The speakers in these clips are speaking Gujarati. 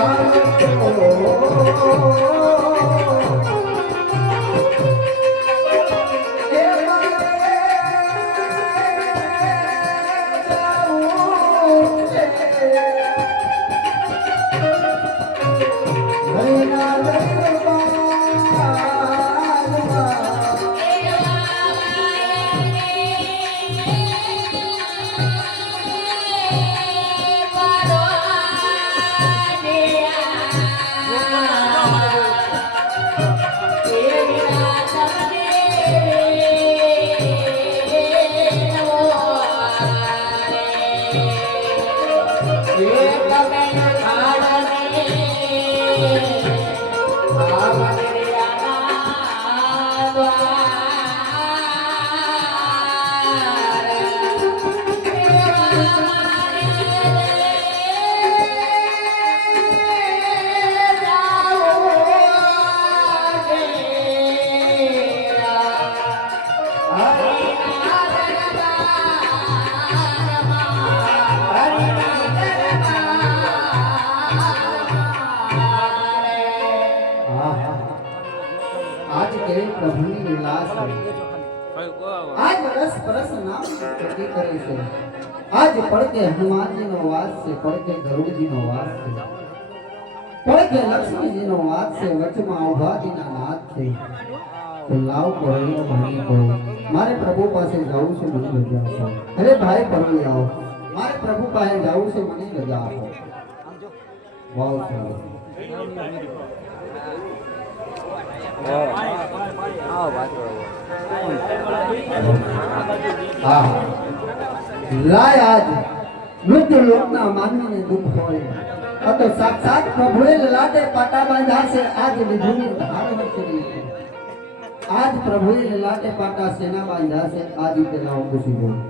આહા. નામ પ્રતિ કરે છે. આજ પડકે હનુમાનજીનો વાસ છે, પડકે ગરુડજીનો વાસ છે. પડકે લક્ષ્મીજીનો વાસ છે, વચમાં ઉભાજીના નાથ છે. લાવ કોઈ ભણી કોઈ મારે પ્રભુ પાસે જવું છે, મને રજા આપો. અરે ભાઈ પરણી આવો મારે પ્રભુ પાસે જવું છે, મને રજા આપો. સરસ હા લાય આજ. મૃત્યુ લોકના માનવીને દુઃખ હોય. આ તો સાક્ષાત પ્રભુએ લાટે પાટા બાંધ્યા આજ વિધુની ધાર આજ પ્રભુએ લાટે પાટા સેના બાંધ્યા છે? આજ રીતે નામ ખુશી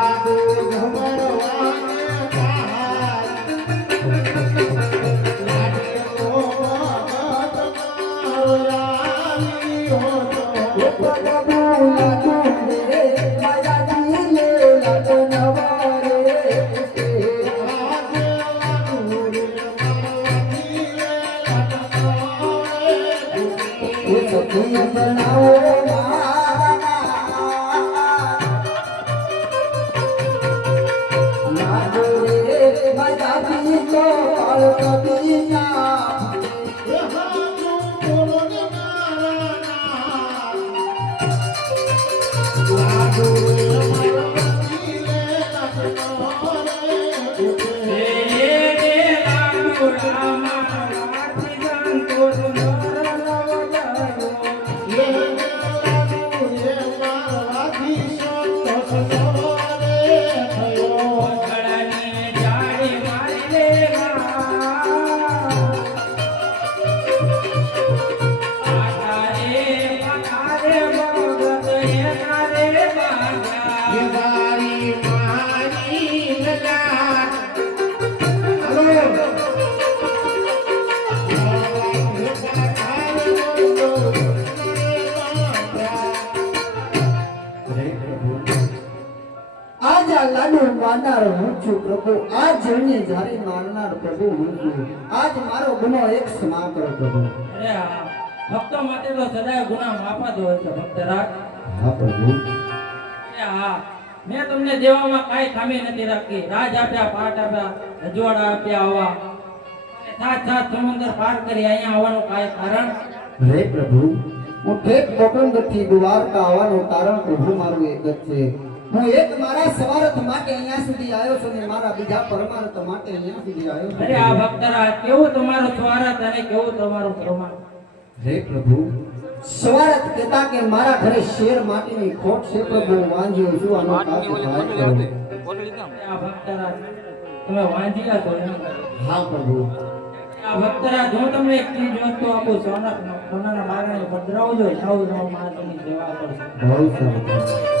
સખી બનાવો હું માનનાર હું છું પ્રભુ. આ જળને જારી માનનાર પ્રભુ હું છું. આજ મારો ગુનો એક ક્ષમા કરો પ્રભુ. અરે ભક્તો માટે તો સદાય ગુના માફા જ હોય છે ભક્ત રાખ હા પ્રભુ. હા મેં તમને દેવામાં કાંઈ ખામી નથી રાખી. રાજ આપ્યા પાઠ આપ્યા રજવાડા આપ્યા આવા. સાત સાત સમુદ્ર પાર કરી અહીંયા આવવાનું કાંઈ કારણ? રે પ્રભુ હું ઠેક કોકંદથી દ્વારકા આવવાનું કારણ પ્રભુ મારું એક જ છે. હું એક મારા સવારત માટે અહીંયા સુધી આવ્યો છું ને મારા બીજા પરમાર્થ માટે અહીંયા સુધી આવ્યો છું. અરે આ ભક્તરા કેવું તમારો સ્વારત અને કેવું તમારું પ્રમાણ? હે પ્રભુ સ્વારત કહેતા કે મારા ઘરે શેર માટીની ખોટ છે પ્રભુ વાંજ્યો છું આનો પાપ કરો. આ ભક્તરા તમે વાંજ્યા છો હા પ્રભુ. આ ભક્તરા જો તમે એક ચીજ વસ્તુ આપો સોના સોનાના બારણે પધરાવજો સાવ સૌ માં સેવા કરશો બહુ સરસ.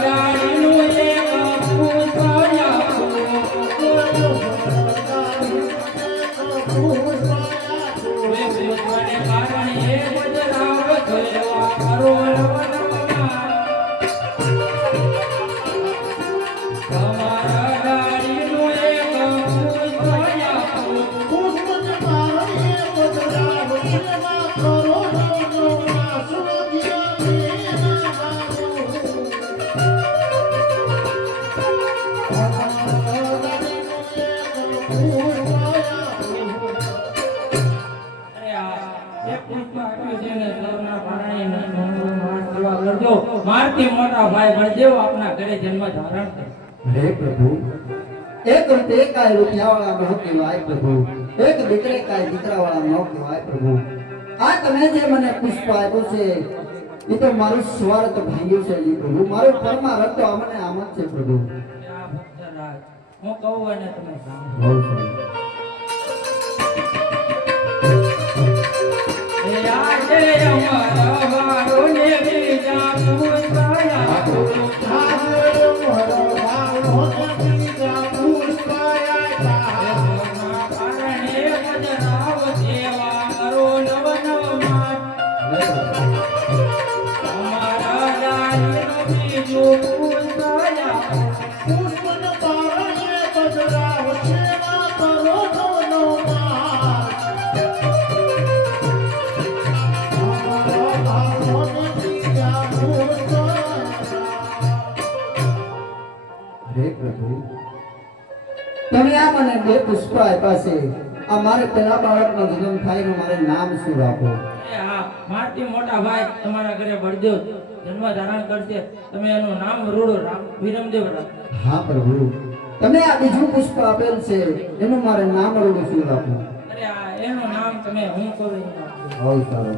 કરજો મારથી મોટા ભાઈ બળદેવ આપના ઘરે જન્મ ધારણ કરે. હે પ્રભુ એક રૂપે કાય રૂપિયા વાળા ન કહેવાય પ્રભુ. એક દીકરે કાય દીકરા વાળા ન કહેવાય પ્રભુ. આ તમે જે મને પુષ્પ આપ્યું છે એ તો મારું સ્વાર્થ ભાંગ્યું છે જી પ્રભુ. મારું પરમાર્થ તો મને આમ જ છે પ્રભુ. હું કહું અને તમે સાંભળો. મને બે પુષ્પ આપ્યા છે આ મારે પેલા બાળકનો જન્મ થાય ને મારે નામ શું રાખો? એ મારથી મોટા ભાઈ તમારા ઘરે બળદેવ જન્મ ધારણ કરશે. તમે એનું નામ રૂડો વિરમદેવ રાખો. હા પ્રભુ. તમે આ બીજું પુષ્પ આપેલ છે એનું મારે નામ રૂડો શું રાખો? અરે આ એનું નામ તમે હું કહું એ સારું.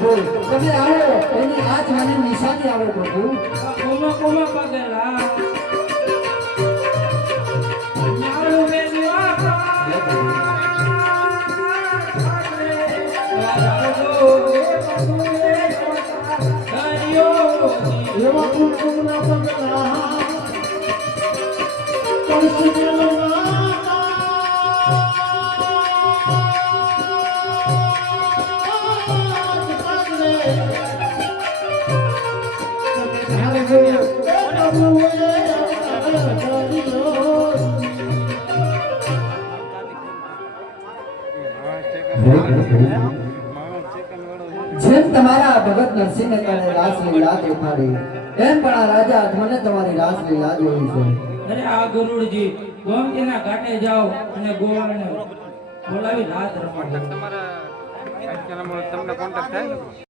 પ્રભુ તમે આવો એની હાથ વાળી નિશાની આવો પ્રભુ. કોમા કોમા પગલા. એવા કુલ કુલ જેમ તમારા ભગત નરસિંહને કારણે રાસલીલા દેખાડી એમ પણ આ રાજા મને તમારી રાસલીલા જોઈ છે. અરે આ ગરુડજી ગોમતીના ઘાટે જાઓ અને ગોવાળને બોલાવી રાત રમાડો. તમારા તમને કોન્ટેક્ટ થાય? ને